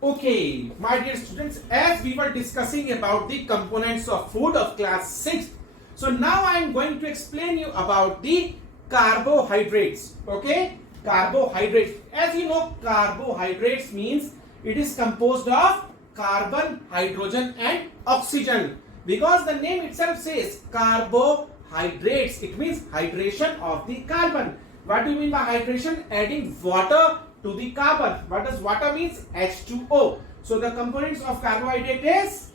Okay, my dear students, as we were discussing about the components of food of class 6, so now I am going to explain you about the carbohydrates. Okay, carbohydrates. As you know, carbohydrates means it is composed of carbon, hydrogen and oxygen. Because the name itself says carbohydrates, it means hydration of the carbon. What do you mean by hydration? Adding water to the carbon. What does water means? H2O. So the components of carbohydrate is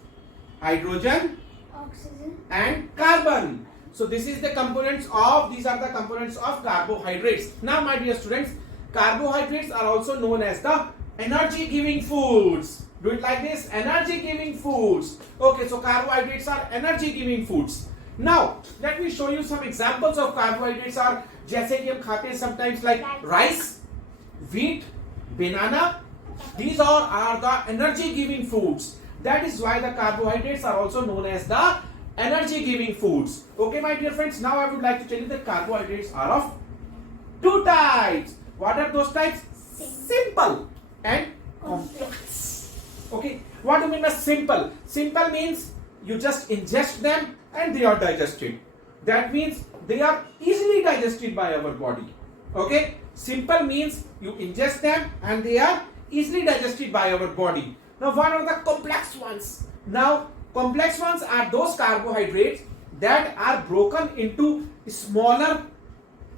hydrogen, Oxygen and carbon. So this is the components of, these are the components of carbohydrates. Now my dear students, carbohydrates are also known as the energy giving foods. Do it like this, energy giving foods. Okay, so carbohydrates are energy giving foods. Now let me show you some examples of carbohydrates are जैसे कि हम खाते हैं sometimes like rice, wheat, banana. These all are the energy giving foods. That is why the carbohydrates are also known as the energy giving foods. Okay my dear friends, now I would like to tell you that carbohydrates are of two types. What are those types? Simple and complex. Okay, what do you mean by simple? Simple means you just ingest them and they are digested. That means they are easily digested by our body. Okay, simple means you ingest them and they are easily digested by our body. Now what are the complex ones? Now complex ones are those carbohydrates that are broken into smaller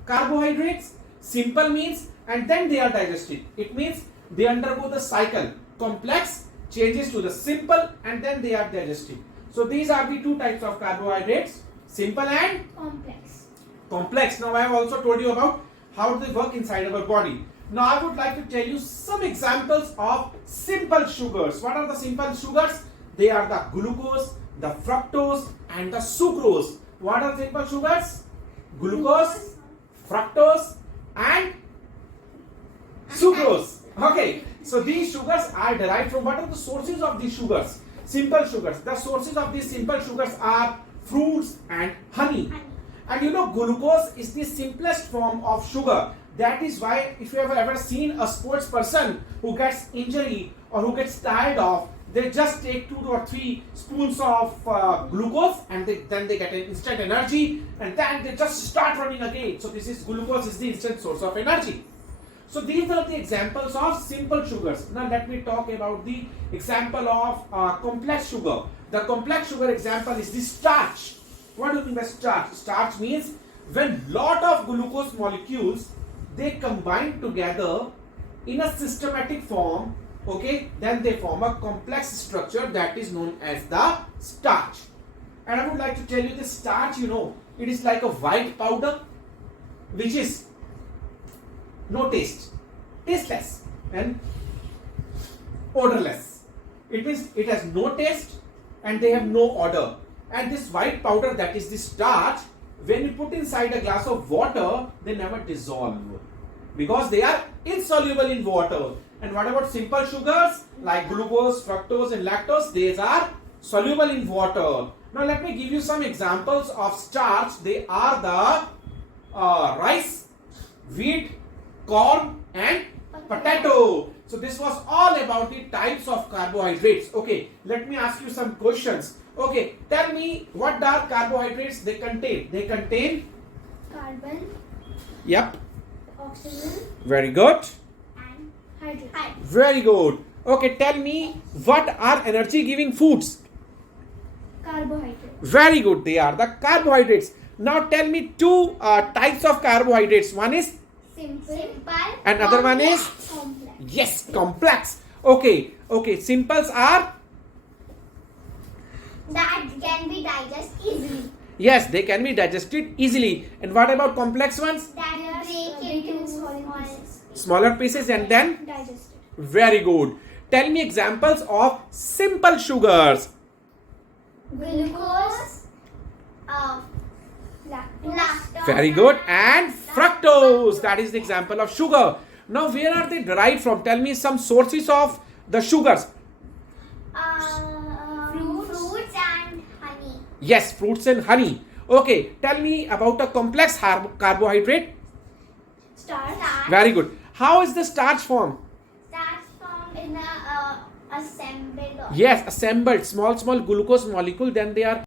carbohydrates. Simple means and then they are digested. It means they undergo the cycle. Complex changes to the simple and then they are digested. So these are the two types of carbohydrates, simple and complex. Now I have also told you about how they work inside our body. Now I would like to tell you some examples of simple sugars. What are the simple sugars? They are the glucose, the fructose and the sucrose. What are simple sugars? Glucose, fructose and sucrose. Okay, so these sugars are derived from, what are the sources of these sugars? Simple sugars. The sources of these simple sugars are fruits and honey. And you know, glucose is the simplest form of sugar. That is why if you have ever seen a sports person who gets injury or who gets tired of, they just take 2 or 3 spoons of glucose and then they get an instant energy and then they just start running again. So this is, glucose is the instant source of energy. So these are the examples of simple sugars. Now let me talk about the example of complex sugar. The complex sugar example is the starch. What do you mean by starch? Starch means when lot of glucose molecules they combine together in a systematic form, okay, then they form a complex structure that is known as the starch. And I would like to tell you the starch, you know, it is like a white powder which is no taste, tasteless and odorless. It means it has no taste and they have no odor. And this white powder, that is the starch, when you put inside a glass of water, they never dissolve because they are insoluble in water. And what about simple sugars like glucose, fructose and lactose? These are soluble in water. Now let me give you some examples of starch. They are the rice, wheat, corn and potato. So this was all about the types of carbohydrates. Okay, let me ask you some questions. Okay, tell me what are carbohydrates they contain? They contain carbon, yep, oxygen very good, and hydrogen. very good. Okay, tell me what are energy giving foods? Carbohydrate. Very good, they are the carbohydrates. Now tell me two types of carbohydrates. One is Simple and other one is complex. yes, complex. Okay, simples are, That can be digested easily. yes, they can be digested easily. And what about complex ones? That break into small Smaller pieces and then digested. very good. Tell me examples of simple sugars. Glucose, lactose. Very good. And fructose, that is the example of sugar. Now where are they derived from? Tell me some sources of the sugars. Fruits and honey. Yes, fruits and honey. Okay, tell me about a complex carbohydrate. Starch. Very good. How is the starch formed? Starch formed in Assembled. Yes, assembled small glucose molecule, then they are